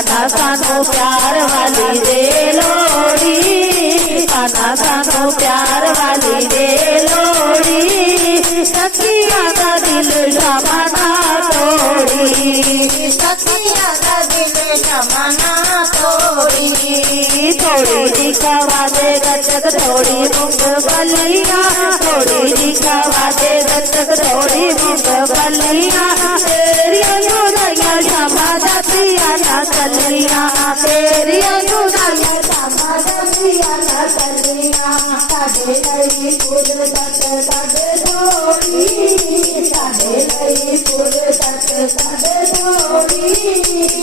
कान्हा सानू प्यार वाली दे लोड़ी, कान्हा सानू प्यार वाली दे लोड़ी। सखिया दा दिल क्षमा ना तोड़ी, सखिया दा दिल क्षमा ना तोड़ी। थोड़ी दिखावा दे गचक थोड़ी मूंगफलियां, थोड़ी दिखावा दे गचक थोड़ी मूंगफलियां। तेरिया जुदाइयां क्षमा जातियां ना चलियां, तेरिया जुदाइयां क्षमा जातियां ना चलियां। साडे लई फूल तक साडे थोड़ी, साडे लई फूल तक साडे थोड़ी।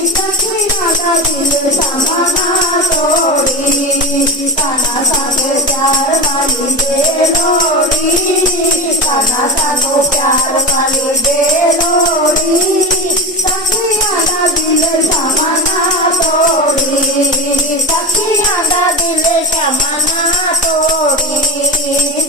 सखिया दा दिल क्षमा ना तोड़ी, कान्हा सानू प्यार वाली दे लोड़ी, कान्हा सानू प्यार वाली दे लोड़ी। सखिया दा दिल क्षमा ना तोड़ी, सखिया दा दिल क्षमा ना तोड़ी।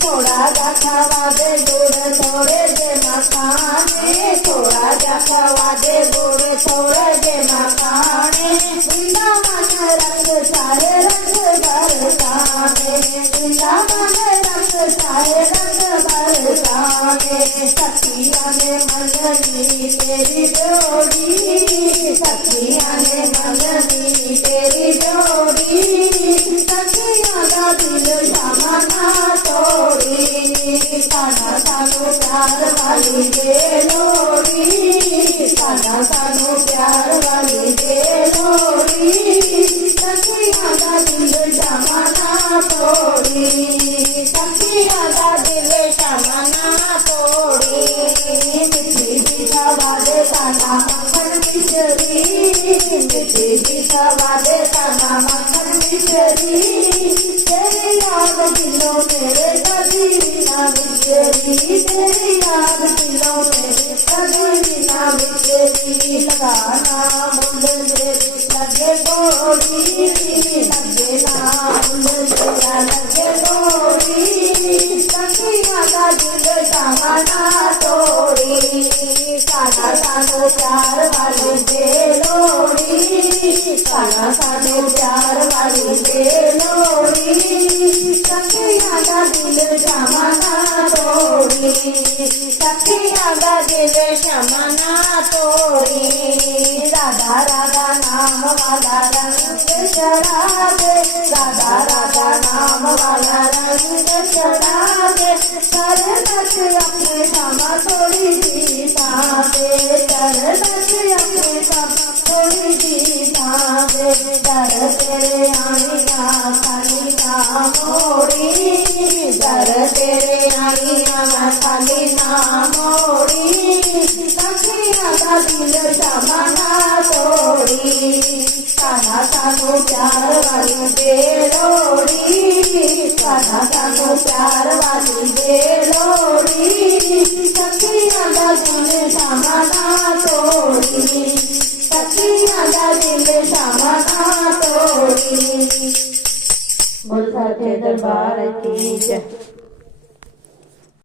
थोड़ा जा खवा दे गुड़ थोड़े जे मखाने, थोड़ा जा खवा दे गुड़ थोड़े जे मखाने। वृंदावन रंग सारे रंग बरसाने, वृंदावन रंग सारे रंग बरसाने। सखिया ने मंगनी तेरी जोड़ी, सखिया ने मंगनी तेरी जोड़ी। सखिया दा दिल क्षमा ना तोड़ी, कान्हा सानू प्यार वाली दे लोड़ी, कान्हा सानू प्यार वाली दे लोड़ी। सखिया दा दिल क्षमा ना तोड़ी, सखिया दा दिल क्षमा ना तोड़ी। मिठी दिखावा दे कान्हा मक्खन मिश्री, मिठी दिखावा दे कान्हा मक्खन मिश्री। तेरी याद दिलों मेरे कभी ना बिछड़ी, तेरी याद दिलों मेरे कभी ना बिछड़ी। लगाना मुंड मेरी लगे गोरी, लगे ना मुंड मेरा लगे गोरी। सखिया दा दिल क्षमा ना तोड़ी, कान्हा सानू प्यार वाली दे लोड़ी, कान्हा सानू प्यार वाली दे लोड़ी। सखिया दा दिल क्षमा ना तोड़ी, सखिया दा दिल क्षमा ना तोड़ी। राधा राधा नाम वाला रंग चढ़ा दे, राधा राधा नाम वाला रंग चढ़ा दे। कर नच अपने क्षमा थोड़ी सी सादे, कर नच अपने क्षमा थोड़ी सी सादे। दर तेरे आनिया खाली ना मोड़ी, दर तेरे आनिया खाली ना मोड़ी। सखिया दा दिल क्षमा ना तोड़ी, कान्हा सानू प्यार वाली दे लोड़ी, कान्हा सानू प्यार वाली दे लोड़ी। सखिया दा दिल क्षमा ना तोड़ी, सखिया दा दिल क्षमा ना तोड़ी। बोल सच्चे दरबार की जय।